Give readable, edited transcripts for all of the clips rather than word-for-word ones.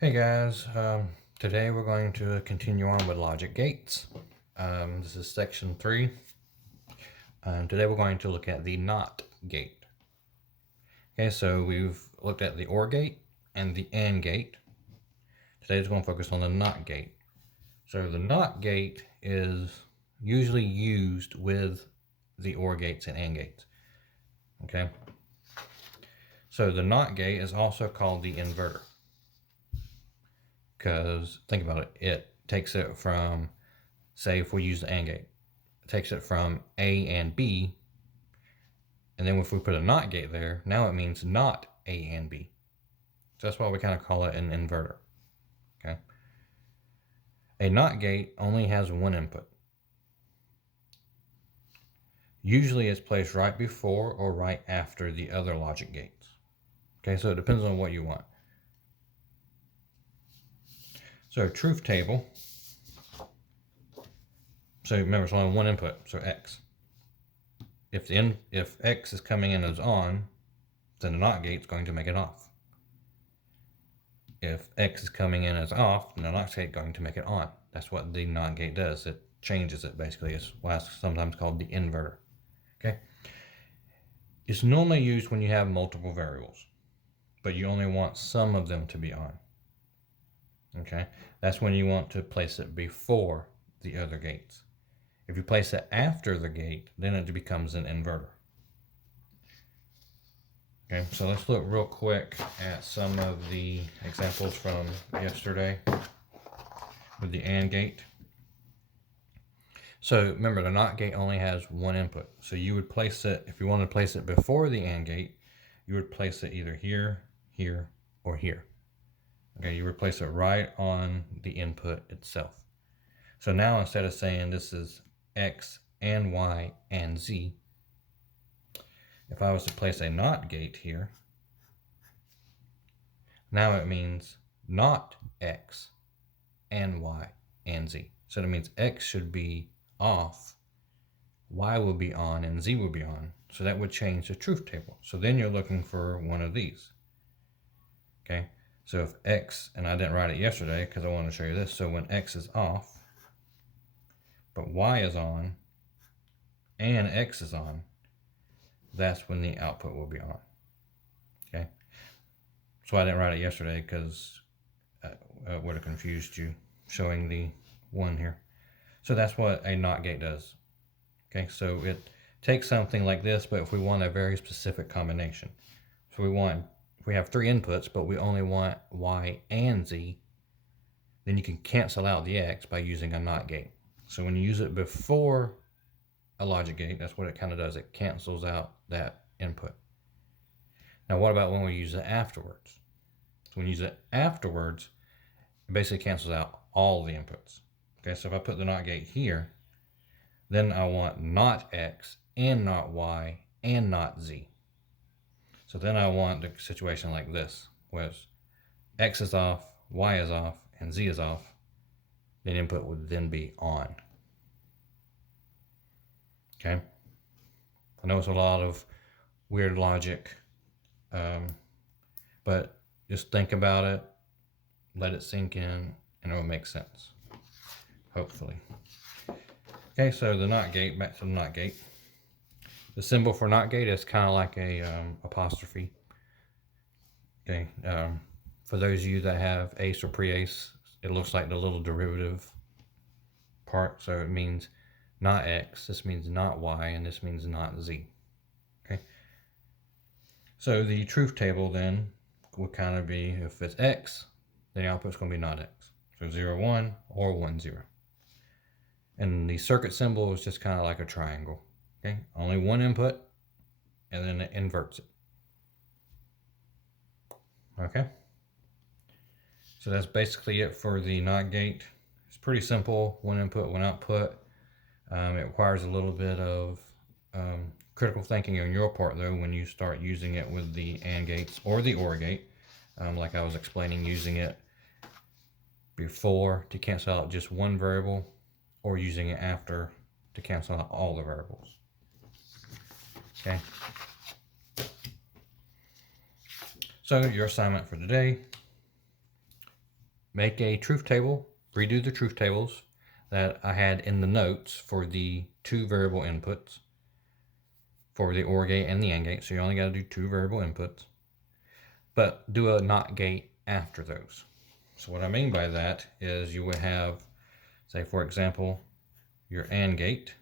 Hey guys, today we're going to continue on with logic gates. This is section 3. Today we're going to look at the NOT gate. Okay, so we've looked at the OR gate and the AND gate. Today we're going to focus on the NOT gate. So the NOT gate is usually used with the OR gates and AND gates. Okay, so the NOT gate is also called the inverter. Because think about it, it takes it from, say if we use the AND gate, it takes it from A and B, and then if we put a NOT gate there, now it means not A and B. So that's why we kind of call it an inverter. Okay. A NOT gate only has one input. Usually it's placed right before or right after the other logic gates. Okay, so it depends on what you want. So truth table. So remember, it's only one input, so X. If X is coming in as on, then the NOT gate is going to make it off. If X is coming in as off, then the NOT gate is going to make it on. That's what the NOT gate does. It changes it basically. It's why it's sometimes called the inverter. Okay. It's normally used when you have multiple variables, but you only want some of them to be on. Okay. That's when you want to place it before the other gates. If you place it after the gate, then it becomes an inverter. Okay, so let's look real quick at some of the examples from yesterday with the AND gate. So remember, the NOT gate only has one input. So you would place it, if you want to place it before the AND gate, you would place it either here, here, or here. Okay, you would place it right on the input itself. So now instead of saying this is X and Y and Z, if I was to place a NOT gate here, now it means not X and Y and Z. So that means X should be off, Y will be on, and Z will be on. So that would change the truth table. So then you're looking for one of these. Okay, so if X, and I didn't write it yesterday because I wanted to show you this. So when X is off, but Y is on, and X is on, that's when the output will be on. Okay, so I didn't write it yesterday because it would have confused you showing the one here. So that's what a NOT gate does. Okay, so it takes something like this, but if we want a very specific combination. So if we have 3 inputs, but we only want Y and Z, then you can cancel out the X by using a NOT gate. So when you use it before a logic gate, that's what it kind of does. It cancels out that input. Now what about when we use it afterwards? So when you use it afterwards, it basically cancels out all the inputs. Okay, so if I put the NOT gate here, then I want not X and not Y and not Z. So then I want the situation like this, where X is off, Y is off, and Z is off. Then input would then be on. Okay. I know it's a lot of weird logic, but just think about it, let it sink in, and it will make sense, hopefully. Okay, so the NOT gate, back to the NOT gate. The symbol for NOT gate is kind of like a apostrophe. Okay, for those of you that have ACE or pre-ACE, it looks like the little derivative part. So it means not X, this means not Y, and this means not Z. Okay, so the truth table then would kind of be, if it's X, then the output is going to be not X. So 0, 1 or 1, 0. And the circuit symbol is just kind of like a triangle. Okay, only one input, and then it inverts it. Okay, so that's basically it for the NOT gate. It's pretty simple, one input, one output. It requires a little bit of critical thinking on your part though when you start using it with the AND gates or the OR gate. Like I was explaining, using it before to cancel out just one variable, or using it after to cancel out all the variables. Okay. So your assignment for today, make a truth table, redo the truth tables that I had in the notes for the 2 variable inputs for the OR gate and the AND gate. So you only got to do 2 variable inputs, but do a NOT gate after those. So what I mean by that is you would have, say for example, your AND gate,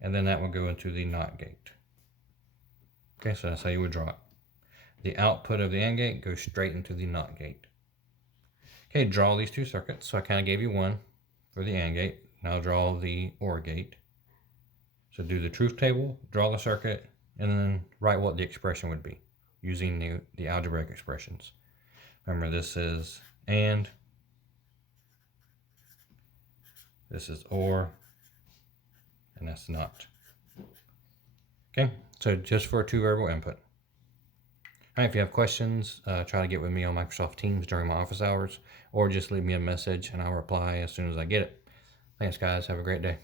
and then that would go into the NOT gate. Okay, so that's how you would draw it. The output of the AND gate goes straight into the NOT gate. Okay, draw these 2 circuits. So I kind of gave you one for the AND gate. Now draw the OR gate. So do the truth table, draw the circuit, and then write what the expression would be using the algebraic expressions. Remember, this is AND, this is OR, and that's NOT. Okay, so just for a 2 variable input. All right, if you have questions, try to get with me on Microsoft Teams during my office hours, or just leave me a message and I'll reply as soon as I get it. Thanks, guys. Have a great day.